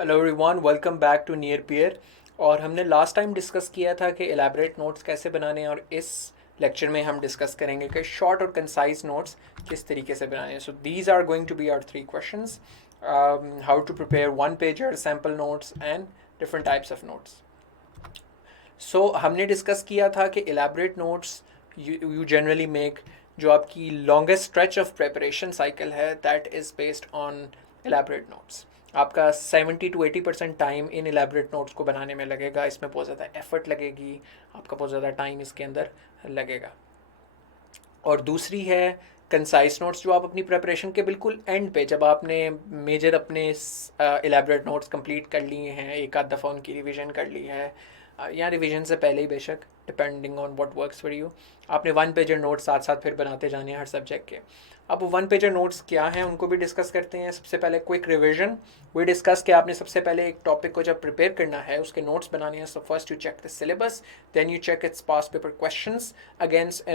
Hello everyone, welcome back to near peer. और हमने last time discuss किया था कि एलैबोरेट नोट्स कैसे बनाने हैं, और इस लेक्चर में हम डिस्कस करेंगे कि शॉर्ट और कंसाइज नोट्स किस तरीके से बनाने हैं। So these are going to be our three questions: how to prepare one pager, sample notes and different types of notes. So हमने डिस्कस किया था कि elaborate notes you generally make, जो आपकी longest stretch of preparation cycle है, that is based on elaborate notes. आपका 70 to 80% time in elaborate notes को बनाने में लगेगा। इसमें बहुत ज़्यादा एफर्ट लगेगी, आपका बहुत ज़्यादा टाइम इसके अंदर लगेगा। और दूसरी है कंसाइज नोट्स, जो आप अपनी प्रिपरेशन के बिल्कुल एंड पे, जब आपने मेजर अपने एलैबोरेट नोट्स कंप्लीट कर लिए हैं, एक आध दफ़ा उनकी रिवीजन कर ली है, या रिवीजन से पहले ही बेशक, depending on what works for you, आपने वन पेजर नोट्स साथ साथ फिर बनाते जाने हैं हर सब्जेक्ट के। अब वन पेजर नोट्स क्या हैं उनको भी डिस्कस करते हैं। सबसे पहले क्विक रिविजन। वी डिस्कस कि आपने सबसे पहले एक टॉपिक को जब प्रिपेयर करना है, उसके नोट्स बनाने हैं। So first you check the syllabus, then you check its past paper questions against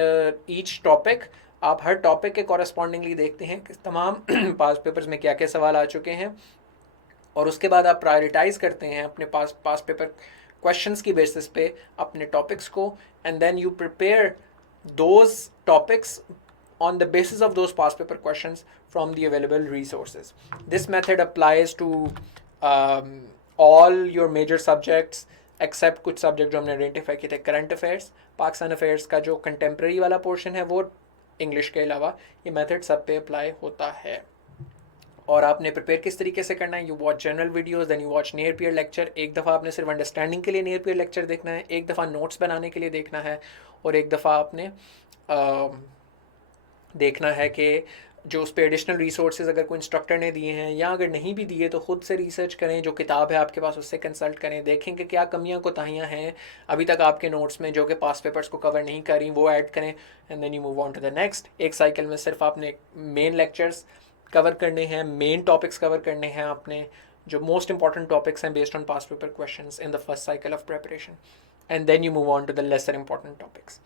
each topic. आप हर टॉपिक के कॉरस्पॉन्डिंगली देखते हैं कि तमाम पास्ट पेपर्स में क्या क्या सवाल आ चुके हैं, और उसके बाद आप प्रायोरिटाइज करते हैं अपने पास्ट पेपर क्वेश्चंस की बेसिस पे अपने टॉपिक्स को, and then you prepare those topics on the basis of those past paper questions from the available resources. This method applies to all your major subjects except कुछ subject जो हमने identify किए थे। Current affairs, Pakistan affairs का जो contemporary वाला portion है वो इंग्लिश के अलावा, ये मेथड सब पे अप्लाई होता है। और आपने प्रिपेयर किस तरीके से करना है? You watch general videos, then you watch near peer lecture. एक दफ़ा आपने सिर्फ अंडरस्टैंडिंग के लिए नियर पियर लेक्चर देखना है, एक दफ़ा नोट्स बनाने के लिए देखना है, और एक दफ़ा आपने देखना है कि जो उस पर एडिशनल रिसोर्सेज अगर कोई इंस्ट्रक्टर ने दिए हैं, या अगर नहीं भी दिए तो ख़ुद से रिसर्च करें, जो किताब है आपके पास उससे कंसल्ट करें, देखें कि क्या कमियां कोताहियां हैं अभी तक आपके नोट्स में जो कि पास्ट पेपर्स को कवर नहीं करी, वो ऐड करें, and then you move on to the next. एक साइकिल में सिर्फ आपने मेन लेक्चर्स कवर करने हैं, मेन टॉपिक्स कवर करने हैं आपने, जो मोस्ट इंपॉर्टेंट टॉपिक्स हैं based on past paper questions in the first cycle of preparation, and then you move on to the lesser important topics.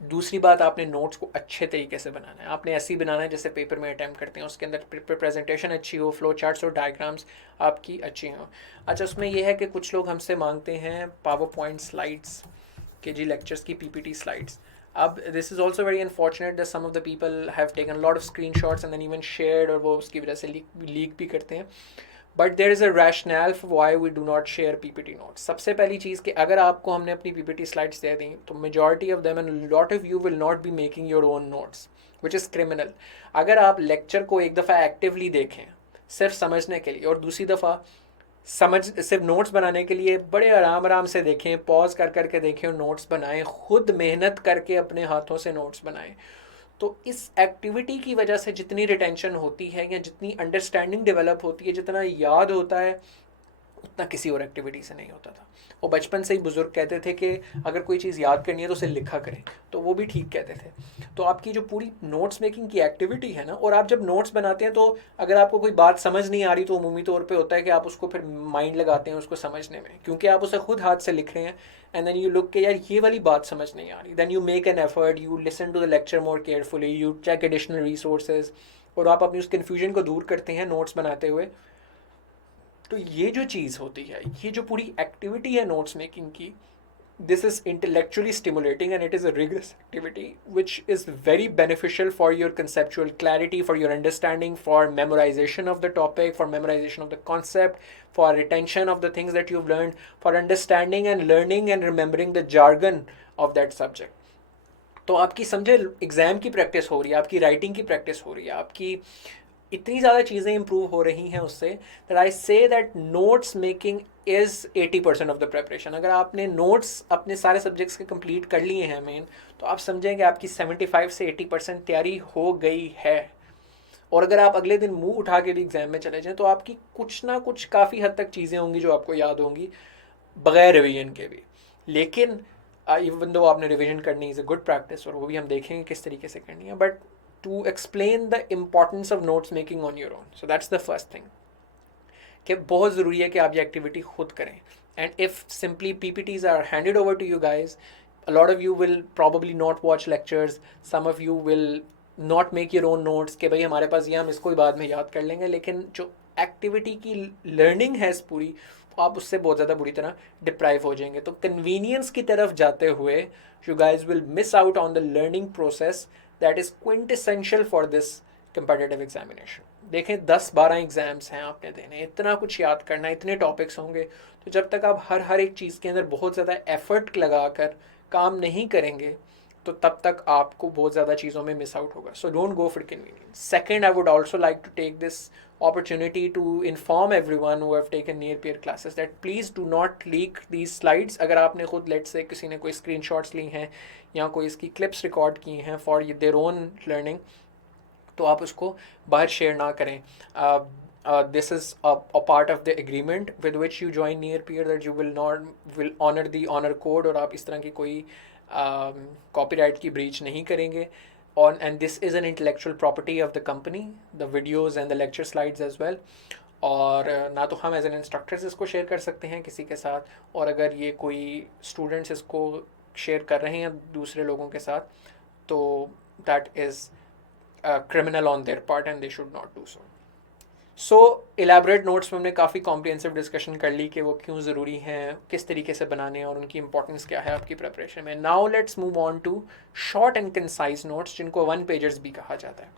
दूसरी बात, आपने नोट्स को अच्छे तरीके से बनाना है। आपने ऐसे ही बनाना है जैसे पेपर में अटैम्प्ट करते हैं, उसके अंदर प्रेजेंटेशन अच्छी हो, फ्लो चार्ट्स और डायग्राम्स आपकी अच्छी हों। अच्छा, उसमें यह है कि कुछ लोग हमसे मांगते हैं पावर पॉइंट स्लाइड्स के जी, लेक्चर्स की पीपीटी स्लाइड्स। अब this is also very unfortunate that some of the people have taken lot of screenshots and then even shared, और वो उसकी वजह से लीक भी करते हैं। But there is a rational for why we do not share PPT notes. सबसे पहली चीज़ कि अगर आपको हमने अपनी पीपीटी स्लाइड्स दे दी तो majority of them and lot of you will not be making your own notes, which is criminal. अगर आप लेक्चर को एक दफ़ा एक्टिवली देखें सिर्फ समझने के लिए, और दूसरी दफ़ा सिर्फ नोट्स बनाने के लिए बड़े आराम आराम से देखें, पॉज कर करके देखें और नोट्स बनाएं, खुद मेहनत करके अपने हाथों से नोट्स बनाएं, तो इस एक्टिविटी की वजह से जितनी रिटेंशन होती है या जितनी अंडरस्टैंडिंग डेवलप होती है, जितना याद होता है, उतना किसी और एक्टिविटी से नहीं होता था। और बचपन से ही बुजुर्ग कहते थे कि अगर कोई चीज़ याद करनी है तो उसे लिखा करें, तो वो भी ठीक कहते थे। तो आपकी जो पूरी नोट्स मेकिंग की एक्टिविटी है ना, और आप जब नोट्स बनाते हैं तो अगर आपको कोई बात समझ नहीं आ रही तो उमूमी तौर पे होता है कि आप उसको फिर माइंड लगाते हैं उसको समझने में, क्योंकि आप उसे खुद हाथ से लिख रहे हैं। एंड देन यू लुक के यार ये वाली बात समझ नहीं आ रही, then you make an effort, you listen to the lecture more carefully, you check additional resources, और आप अपनी उस कन्फ्यूजन को दूर करते हैं नोट्स बनाते हुए। तो ये जो चीज़ होती है, ये जो पूरी एक्टिविटी है नोट्स मेकिंग की, this is intellectually stimulating and it is a rigorous activity which is very beneficial for your conceptual clarity, for your understanding, for memorization of the topic, for memorization of the concept, for retention of the things that you've learned, for understanding and learning and remembering the jargon of that subject। तो आपकी समझे exam की practice हो रही है, आपकी writing की practice हो रही है, आपकी इतनी ज़्यादा चीज़ें इंप्रूव हो रही हैं उससे, that I say that notes making is 80% of the preparation. अगर आपने नोट्स अपने सारे सब्जेक्ट्स के कंप्लीट कर लिए हैं मेन, तो आप समझेंगे आपकी 75 से 80% तैयारी हो गई है। और अगर आप अगले दिन मुंह उठा के भी एग्जाम में चले जाएं तो आपकी कुछ ना कुछ काफ़ी हद तक चीज़ें होंगी जो आपको याद होंगी बगैर रिवीजन के भी। लेकिन इवन दो आपने रिवीजन करनी इज़ अ गुड प्रैक्टिस, और वो भी हम देखेंगे किस तरीके से करनी है, but to explain the importance of notes making on your own. So that's the first thing, कि बहुत ज़रूरी है कि आप ये एक्टिविटी खुद करें। And if simply PPTs are handed over to you guys, a lot of you will probably not watch lectures, some of you will not make your own notes कि भाई हमारे पास ये, हम इसको ही बाद में याद कर लेंगे। लेकिन जो एक्टिविटी की लर्निंग है इस पूरी, तो आप उससे बहुत ज़्यादा बुरी तरह डिप्राइव हो जाएंगे। तो कन्वीनियंस की तरफ जाते हुए you guys will miss out on the learning process that is quintessential for this competitive examination. देखें 10-12 एग्ज़ाम्स हैं आपने देने, इतना कुछ याद करना, इतने टॉपिक्स होंगे, तो जब तक आप हर एक चीज़ के अंदर बहुत ज़्यादा एफर्ट लगा कर काम नहीं करेंगे तो तब तक आपको बहुत ज़्यादा चीज़ों में मिस आउट होगा। So don't go for convenience. Second, I would also like to take this opportunity to inform everyone who have taken near peer classes that please do not leak these slides। अगर आपने खुद let's say किसी ने कोई screenshots ली हैं या कोई इसकी क्लिप्स रिकॉर्ड की हैं फॉर देयर ओन लर्निंग, तो आप उसको बाहर शेयर ना करें। This is a part of the agreement with which you join near peer, that you will honor the honor code, और आप इस तरह की कोई कॉपीराइट की ब्रीच नहीं करेंगे। And this is an intellectual property of the company, the videos and the lecture slides as well। और ना तो हम एज एन इंस्ट्रक्टर्स इसको शेयर कर सकते हैं किसी के साथ, और अगर ये कोई स्टूडेंट्स इसको शेयर कर रहे हैं दूसरे लोगों के साथ, तो that is criminal on their part and they should not do so. So elaborate notes में हमने काफ़ी कॉम्प्रिहेंसिव डिस्कशन कर ली कि वो क्यों ज़रूरी हैं, किस तरीके से बनाने हैं और उनकी इंपॉर्टेंस क्या है आपकी प्रिपरेशन में। Now let's move on to short and concise notes, जिनको 1 पेजर्स भी कहा जाता है।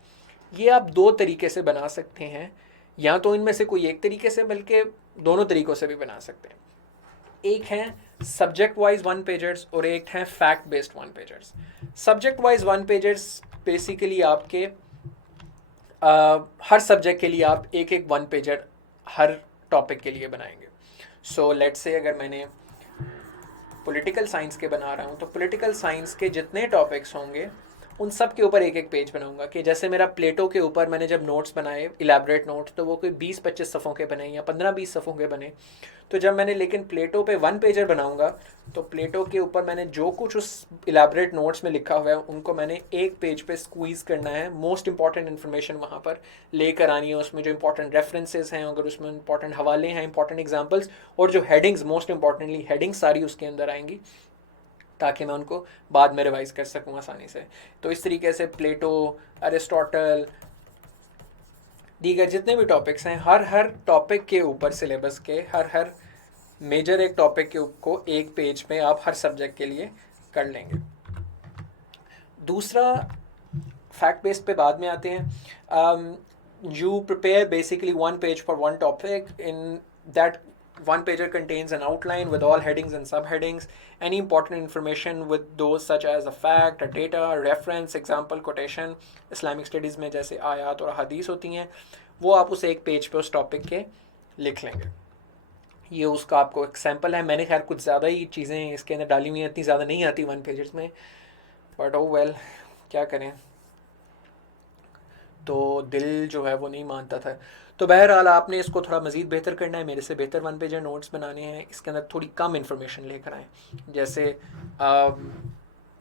ये आप 2 तरीके से बना सकते हैं, या तो इनमें से कोई एक तरीके से, बल्कि दोनों तरीक़ों से भी बना सकते हैं। एक है सब्जेक्ट वाइज 1 पेजर्स और एक है fact based 1 pagers. Subject wise 1 pagers basically आपके हर सब्जेक्ट के लिए आप एक 1 पेजर हर टॉपिक के लिए बनाएंगे। सो लेट्स से अगर मैंने पॉलिटिकल साइंस के बना रहा हूँ, तो पॉलिटिकल साइंस के जितने टॉपिक्स होंगे उन सब के ऊपर एक पेज बनाऊंगा। कि जैसे मेरा प्लेटो के ऊपर मैंने जब नोट्स बनाए, इलेबरेट नोट्स, तो वो कोई 20-25 सफ़ों के बने या 15-20 सफ़ों के बने। तो जब मैंने लेकिन प्लेटो पे 1 पेजर बनाऊंगा, तो प्लेटो के ऊपर मैंने जो कुछ उस इलेबरेट नोट्स में लिखा हुआ है उनको मैंने एक पेज पे स्क्वीज़ करना है। मोस्ट इंपॉर्टेंट इन्फॉर्मेशन वहाँ पर लेकर आनी है, उसमें जो इंपॉर्टेंट रेफरेंसेस हैं, अगर उसमें इंपॉर्टेंट हवाले हैं, इंपॉर्टेंट एग्जाम्पल्स, और जो हेडिंग्स, मोस्ट इंपॉर्टेंटली हेडिंग्स सारी उसके अंदर आएंगी, ताकि मैं उनको बाद में रिवाइज कर सकूँ आसानी से। तो इस तरीके से प्लेटो, अरिस्टोटल, दीगर जितने भी टॉपिक्स हैं, हर टॉपिक के ऊपर, सिलेबस के हर मेजर एक टॉपिक के को एक पेज पे आप हर सब्जेक्ट के लिए कर लेंगे। दूसरा, फैक्ट बेस्ड पे बाद में आते हैं। You prepare basically 1 page for 1 topic. In that 1 pager contains an outline with all headings and subheadings, any important information with those such as a fact, a data, a reference, example, quotation। Islamic studies में जैसे आयात और हदीस होती हैं, वो आप उस एक पेज पे उस टॉपिक के लिख लेंगे। ये उसका आपको एक सैम्पल है। मैंने खैर कुछ ज़्यादा ही चीज़ें इसके अंदर डाली हुई हैं, इतनी ज़्यादा नहीं आती 1 पेजर्स में, बट ओ वेल, क्या करें, तो दिल जो है वो नहीं मानता था। तो बहरहाल आपने इसको थोड़ा मज़ीद बेहतर करना है, मेरे से बेहतर 1 पेजर नोट्स बनाने हैं, इसके अंदर थोड़ी कम इन्फॉर्मेशन लेकर आएँ, जैसे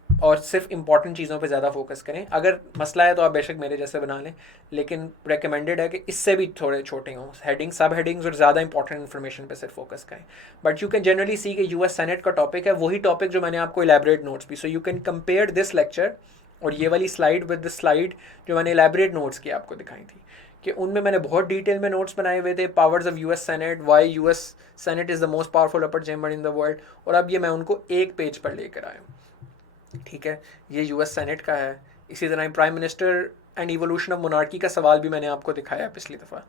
और सिर्फ इंपॉर्टेंट चीज़ों पे ज़्यादा फोकस करें। अगर मसला है तो आप बेशक मेरे जैसे बना लें, लेकिन रेकमेंडेड है कि इससे भी थोड़े छोटे हों, हेडिंग, सब हेडिंग्स और ज़्यादा इंपॉर्टेंट इन्फॉर्मेशन पे सिर्फ फोकस करें। But you can generally C कि US सेनेट का टॉपिक है वही टॉपिक जो मैंने आपको इलेबरेट नोट्स भी। So you can compare this lecture और ये वाली स्लाइड विद द स्लाइड जो मैंने इलेबरेट नोट्स की आपको दिखाई थी, कि उनमें मैंने बहुत डिटेल में नोट्स बनाए हुए थे, powers of US Senate, why US Senate is the most powerful upper chamber in the world, और अब ये मैं उनको एक पेज पर लेकर आया हूँ। ठीक है, ये US सेनेट का है। इसी तरह prime minister and evolution of monarchy का सवाल भी मैंने आपको दिखाया पिछली दफ़ा,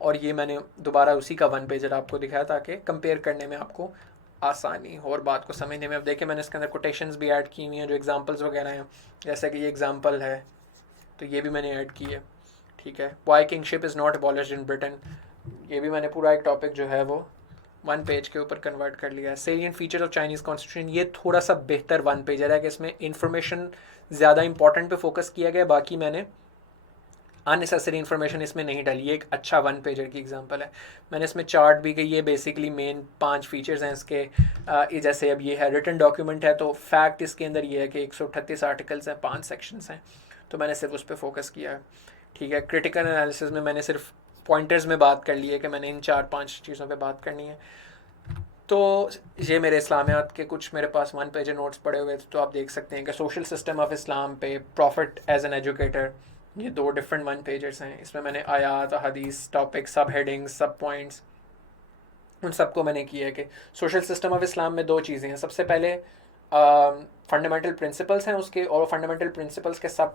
और ये मैंने दोबारा उसी का 1 पेजर आपको दिखाया ताकि कंपेयर करने में आपको आसानी हो और बात को समझने में। अब देखिए मैंने इसके अंदर कोटेशंस भी ऐड की हुई हैं, जो एग्जांपल्स वगैरह हैं, जैसे कि ये एग्जांपल है तो ये भी मैंने ऐड की है। ठीक है, why kingship is not abolished in Britain, ये भी मैंने पूरा एक टॉपिक जो है वो 1 पेज के ऊपर कन्वर्ट कर लिया है। Salient features of Chinese constitution, ये थोड़ा सा बेहतर 1 पेजर है कि इसमें इंफॉर्मेशन ज़्यादा इंपॉर्टेंट पे फोकस किया गया, बाकी मैंने अननेसेसरी इन्फॉर्मेशन इसमें नहीं डाली। ये एक अच्छा 1 पेजर की एग्जांपल है। मैंने इसमें चार्ट भी कि ये बेसिकली मेन 5 फीचर्स हैं इसके। जैसे अब ये है रिटन डॉक्यूमेंट है, तो फैक्ट इसके अंदर ये है कि 138 आर्टिकल्स हैं, 5 सेक्शंस हैं, तो मैंने सिर्फ उस पर फोकस किया है। ठीक है, क्रिटिकल एनालिसिस में मैंने सिर्फ पॉइंटर्स में बात कर ली है कि मैंने इन 4-5 चीज़ों पे बात करनी है। तो ये मेरे इस्लामियात के कुछ मेरे पास 1 पेजर नोट्स पड़े हुए थे, तो आप देख सकते हैं कि सोशल सिस्टम ऑफ इस्लाम पे, प्रॉफिट एज एन एजुकेटर, ये 2 डिफरेंट वन पेजर्स हैं। इसमें मैंने आयात, हदीस, टॉपिक, सब हेडिंग्स, सब पॉइंट्स, उन सबको मैंने किया है कि सोशल सिस्टम ऑफ इस्लाम में 2 चीज़ें हैं। सबसे पहले फंडामेंटल प्रिंसिपल्स हैं उसके, और फंडामेंटल प्रिंसिपल्स के सब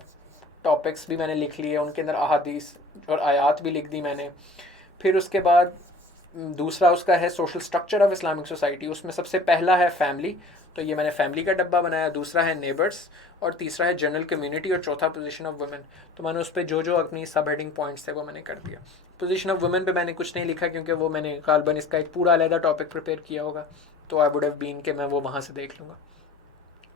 टॉपिक्स भी मैंने लिख लिए, उनके अंदर अहादीस और आयात भी लिख दी मैंने। फिर उसके बाद दूसरा उसका है social structure of Islamic society. उसमें सबसे पहला है फैमिली, तो ये मैंने फैमिली का डब्बा बनाया। दूसरा है नेबर्स, और तीसरा है जनरल कम्युनिटी, और चौथा पोजीशन ऑफ वुमेन। तो मैंने उस पर जो जो अपनी सब हेडिंग पॉइंट्स थे वो मैंने कर दिया। पोजीशन ऑफ वुमेन पे मैंने कुछ नहीं लिखा क्योंकि वो मैंने गालबन इसका एक पूरा अलग टॉपिक प्रिपेयर किया होगा, तो आई वुड हैव बीन कि मैं वो वहाँ से देख लूँगा।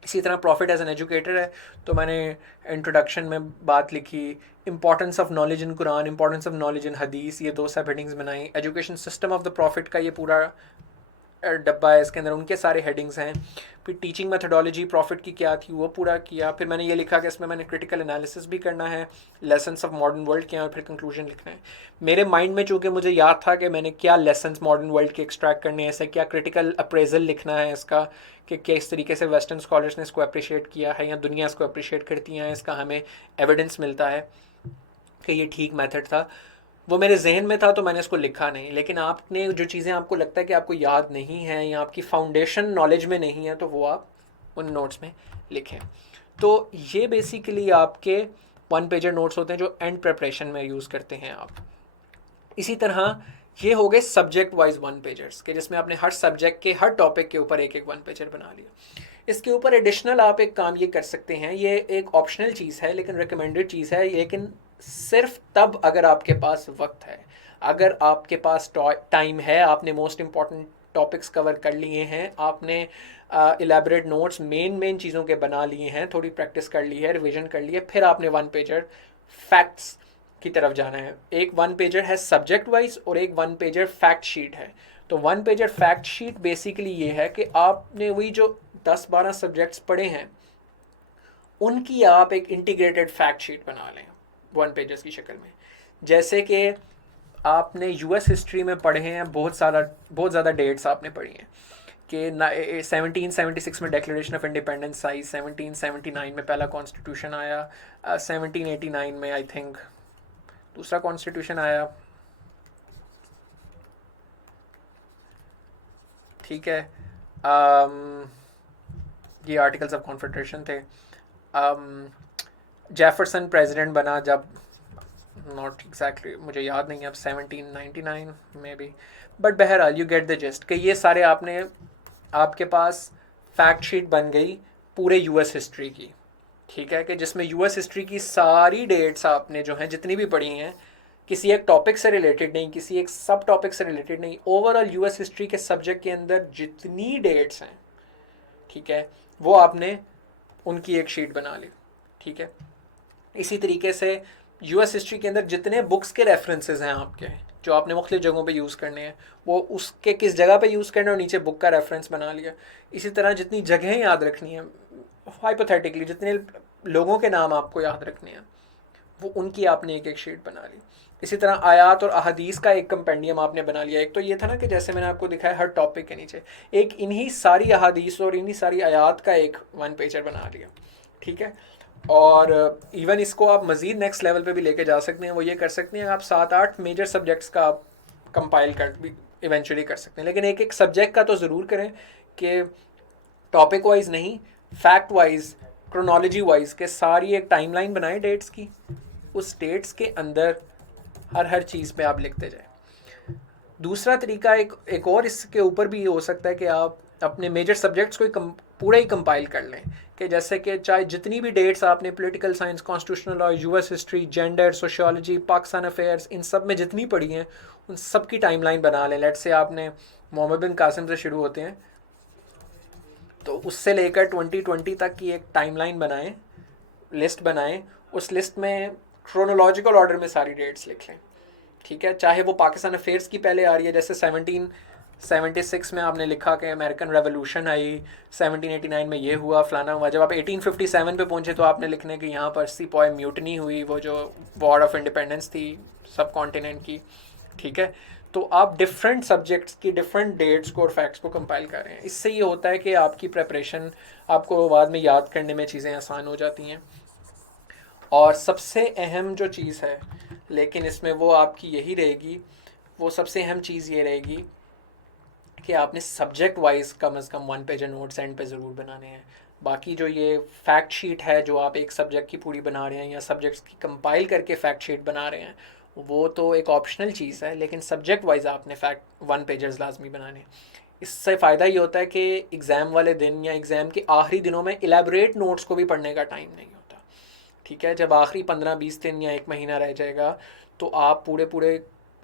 इसी तरह प्रॉफिट एज एन एजुकेटर है, तो मैंने इंट्रोडक्शन में बात लिखी, importance of knowledge in Quran, importance of knowledge in हदीस, ये 2 सब हेडिंग्स बनाई। Education system of the profit का ये पूरा डब्बा है, इसके अंदर उनके सारे हेडिंग्स हैं। फिर टीचिंग मेथोडोलॉजी प्रॉफिट की क्या थी वो पूरा किया। फिर मैंने ये लिखा कि इसमें मैंने क्रिटिकल एनालिसिस भी करना है, लेसन्स ऑफ मॉडर्न वर्ल्ड क्या है, और फिर कंक्लूजन लिखना है। मेरे माइंड में चूँकि मुझे याद था कि मैंने क्या लेसन्स मॉडर्न वर्ल्ड के एक्सट्रैक्ट करने हैं, ऐसे क्या क्रिटिकल अप्रेजल लिखना है इसका, कि किस तरीके से वेस्टर्न स्कॉलर्स ने इसको अप्रिशिएट किया है या दुनिया इसको अप्रिशिएट करती है, इसका हमें एविडेंस मिलता है कि ये ठीक मेथड था, वो मेरे जहन में था, तो मैंने इसको लिखा नहीं। लेकिन आपने जो चीज़ें आपको लगता है कि आपको याद नहीं है या आपकी फाउंडेशन नॉलेज में नहीं है, तो वो आप उन नोट्स में लिखें। तो ये बेसिकली आपके 1 पेजर नोट्स होते हैं जो एंड प्रिपरेशन में यूज़ करते हैं आप। इसी तरह ये हो गए सब्जेक्ट वाइज 1 पेजर्स के, जिसमें आपने हर सब्जेक्ट के हर टॉपिक के ऊपर एक एक 1 पेजर बना लिया। इसके ऊपर एडिशनल आप एक काम ये कर सकते हैं, ये एक ऑप्शनल चीज़ है लेकिन रिकमेंडेड चीज़ है, लेकिन सिर्फ तब अगर आपके पास वक्त है, अगर आपके पास टाइम है, आपने मोस्ट इम्पॉर्टेंट टॉपिक्स कवर कर लिए हैं, आपने इलेबरेट नोट्स मेन चीज़ों के बना लिए हैं, थोड़ी प्रैक्टिस कर ली है, रिवीजन कर ली है, फिर आपने 1 पेजर फैक्ट्स की तरफ जाना है। एक 1 पेजर है सब्जेक्ट वाइज और एक 1 पेजर फैक्ट शीट है। तो 1 पेजर फैक्ट शीट बेसिकली ये है कि आपने वही जो 10-12 सब्जेक्ट्स पढ़े हैं उनकी आप एक इंटीग्रेटेड फैक्ट शीट बना लें 1 पेजर्स की शक्ल में। जैसे कि आपने यूएस हिस्ट्री में पढ़े हैं, बहुत ज़्यादा डेट्स आपने पढ़ी हैं कि 1776 में डिक्लेरेशन ऑफ इंडिपेंडेंस आई, 1779 में पहला कॉन्स्टिट्यूशन आया, 1789 में आई थिंक दूसरा कॉन्स्टिट्यूशन आया, ठीक है। ये आर्टिकल्स ऑफ कॉन्फेडरेशन थे। जेफरसन प्रेसिडेंट बना जब, नॉट एग्जैक्टली मुझे याद नहीं है अब, 1799 में भी, बट बहरहाल यू गेट द जिस्ट कि ये सारे आपने, आपके पास फैक्ट शीट बन गई पूरे यूएस हिस्ट्री की, ठीक है, कि जिसमें यूएस हिस्ट्री की सारी डेट्स आपने जो हैं जितनी भी पढ़ी हैं, किसी एक टॉपिक से रिलेटेड नहीं, किसी एक सब टॉपिक से रिलेटेड नहीं, ओवरऑल यूएस हिस्ट्री के सब्जेक्ट के अंदर जितनी डेट्स हैं, ठीक है, वो आपने उनकी एक शीट बना ली, ठीक है। इसी तरीके से यूएस हिस्ट्री के अंदर जितने बुक्स के रेफरेंसेस हैं आपके, जो आपने मुख्तलिफ जगहों पे यूज़ करने हैं, वो उसके किस जगह पे यूज़ करना है और नीचे बुक का रेफरेंस बना लिया। इसी तरह जितनी जगहें याद रखनी है, हाइपोथेटिकली जितने लोगों के नाम आपको याद रखने हैं, वो उनकी आपने एक एक शीट बना ली। इसी तरह आयात और अहदीस का एक कंपेंडियम आपने बना लिया। एक तो ये था ना कि जैसे मैंने आपको दिखाया हर टॉपिक के नीचे एक इन्हीं सारी अहदीस और इन्हीं सारी आयात का एक 1 पेजर बना लिया, ठीक है। और इवन इसको आप मज़ीद नेक्स्ट लेवल पे भी लेके जा सकते हैं। वो ये कर सकते हैं, आप 7-8 मेजर सब्जेक्ट्स का आप कंपाइल कर भी इवेंचुअली कर सकते हैं, लेकिन एक एक सब्जेक्ट का तो ज़रूर करें कि टॉपिक वाइज नहीं, फैक्ट वाइज, क्रोनोलॉजी वाइज के सारी एक टाइमलाइन बनाएं डेट्स की, उस डेट्स के अंदर हर चीज़ पे आप लिखते जाएं। दूसरा तरीका एक और इसके ऊपर भी हो सकता है कि आप अपने मेजर सब्जेक्ट्स को पूरा ही कंपाइल कर लें, कि जैसे कि चाहे जितनी भी डेट्स आपने political science, constitutional law, US history, gender, sociology, Pakistan affairs, इन सब में जितनी पढ़ी हैं उन सब की टाइमलाइन बना लें। लेट्स से आपने मोहम्मद बिन कासिम से शुरू होते हैं, तो उससे लेकर 2020 तक की एक टाइमलाइन बनाएं, लिस्ट बनाएं, उस लिस्ट में क्रोनोलॉजिकल ऑर्डर में सारी डेट्स लिख लें, ठीक है। चाहे वो पाकिस्तान अफेयर्स की पहले आ रही है, जैसे 1776 में आपने लिखा कि अमेरिकन रेवोल्यूशन आई, 1789 में ये हुआ, फलाना हुआ। जब आप 1857 पे पहुंचे तो आपने लिखने कि यहाँ पर सीपॉय म्यूटनी हुई, वो जो वॉर ऑफ इंडिपेंडेंस थी सब कॉन्टिनेंट की, ठीक है। तो आप डिफरेंट सब्जेक्ट्स की डिफरेंट डेट्स को और फैक्ट्स को कंपाइल कर रहे हैं। इससे ये होता है कि आपकी प्रेपरेशन, आपको बाद में याद करने में चीज़ें आसान हो जाती हैं। और सबसे अहम जो चीज़ है, लेकिन इसमें वो आपकी यही रहेगी, वो सबसे अहम चीज़ ये रहेगी कि आपने सब्जेक्ट वाइज कम अज़ कम वन पेजर नोट्स एंड पे ज़रूर बनाने हैं। बाकी जो ये फैक्ट शीट है जो आप एक सब्जेक्ट की पूरी बना रहे हैं या सब्जेक्ट्स की कंपाइल करके फैक्ट शीट बना रहे हैं, वो तो एक ऑप्शनल चीज़ है, लेकिन सब्जेक्ट वाइज आपने फैक्ट वन पेजर्स लाजमी बनाने हैं। इससे फ़ायदा ये होता है कि एग्ज़ाम वाले दिन या एग्ज़ाम के आखिरी दिनों में इलेबरेट नोट्स को भी पढ़ने का टाइम नहीं होता। ठीक है, जब आखिरी 15-20 दिन या एक महीना रह जाएगा तो आप पूरे पूरे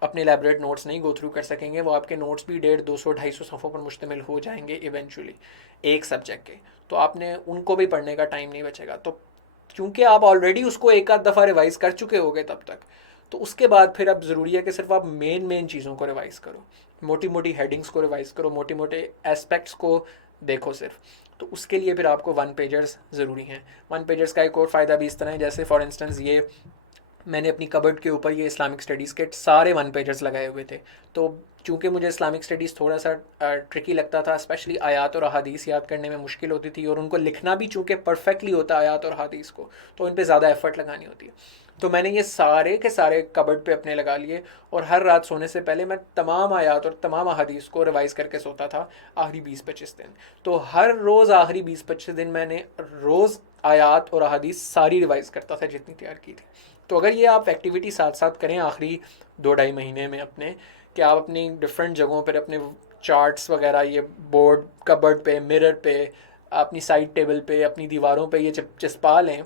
अपने इलेबरेट नोट्स नहीं गो थ्रू कर सकेंगे। वो आपके नोट्स भी 150-200-250 सफ़ों पर मुश्तमिल हो जाएंगे इवेंचुअली एक सब्जेक्ट के, तो आपने उनको भी पढ़ने का टाइम नहीं बचेगा। तो क्योंकि आप ऑलरेडी उसको एक आध दफ़ा रिवाइज़ कर चुके होगे तब तक, तो उसके बाद फिर अब ज़रूरी है कि सिर्फ आप मेन मेन चीज़ों को रिवाइज़ करो, मोटी मोटी हेडिंग्स को रिवाइज़ करो, मोटे मोटे एस्पेक्ट्स को देखो सिर्फ। तो उसके लिए फिर आपको वन पेजर्स ज़रूरी हैं। वन पेजर्स का एक और फ़ायदा भी इस तरह है, जैसे फॉर इंस्टेंस ये मैंने अपनी कबर्ड के ऊपर ये इस्लामिक स्टडीज़ के सारे वन पेजर्स लगाए हुए थे। तो चूँकि मुझे इस्लामिक स्टडीज़ थोड़ा सा ट्रिकी लगता था, स्पेशली आयात और अहादीस याद करने में मुश्किल होती थी, और उनको लिखना भी चूँकि परफेक्टली होता है आयात और अहादीस को, तो इन पर ज़्यादा एफर्ट लगानी होती है। तो मैंने ये सारे के सारे कबर्ड पे अपने लगा लिए, और हर रात सोने से पहले मैं तमाम आयात और तमाम अहादीस को रिवाइज़ करके सोता था आखिरी 20-25 दिन। तो हर रोज़ आखिरी 20-25 दिन मैंने रोज़ आयात और अहादीस सारी रिवाइज़ करता था जितनी तैयार की थी। तो अगर ये आप एक्टिविटी साथ साथ करें आखिरी 2-2.5 महीने में अपने, कि आप अपनी डिफरेंट जगहों पर अपने चार्ट्स वगैरह ये बोर्ड कबर्ड पे, मिरर पे, अपनी साइड टेबल पे, अपनी दीवारों पे ये चिपका लें।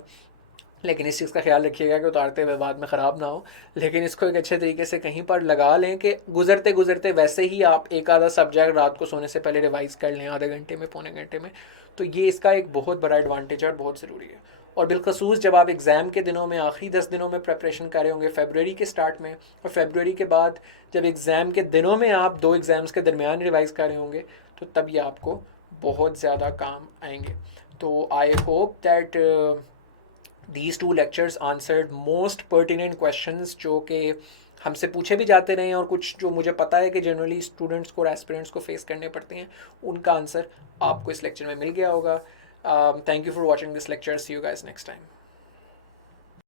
लेकिन इस चीज़ का ख्याल रखिएगा कि उतारते हुए बाद में ख़राब ना हो, लेकिन इसको एक अच्छे तरीके से कहीं पर लगा लें कि गुजरते गुजरते वैसे ही आप एक आधा सब्जेक्ट रात को सोने से पहले रिवाइज़ कर लें आधे घंटे में, पौने घंटे में। तो ये इसका एक बहुत बड़ा एडवांटेज है और बहुत ज़रूरी है। और बिलखसूस जब आप एग्ज़ाम के दिनों में आखिरी 10 दिनों में प्रेपरेशन कर रहे होंगे, फेबररी के स्टार्ट में और फेबररी के बाद जब एग्ज़ाम के दिनों में आप 2 एग्ज़ाम्स के दरमियान रिवाइज़ कर रहे होंगे, तो तब ये आपको बहुत ज़्यादा काम आएंगे। तो I hope that these two lectures answered most pertinent questions जो कि हमसे पूछे भी जाते रहे हैं, और कुछ जो मुझे पता है कि जनरली स्टूडेंट्स को और एस्पिरेंट्स को फेस करने पड़ते हैं, उनका आंसर आपको इस लेक्चर में मिल गया होगा। Thank you for watching this lecture, see you guys next time.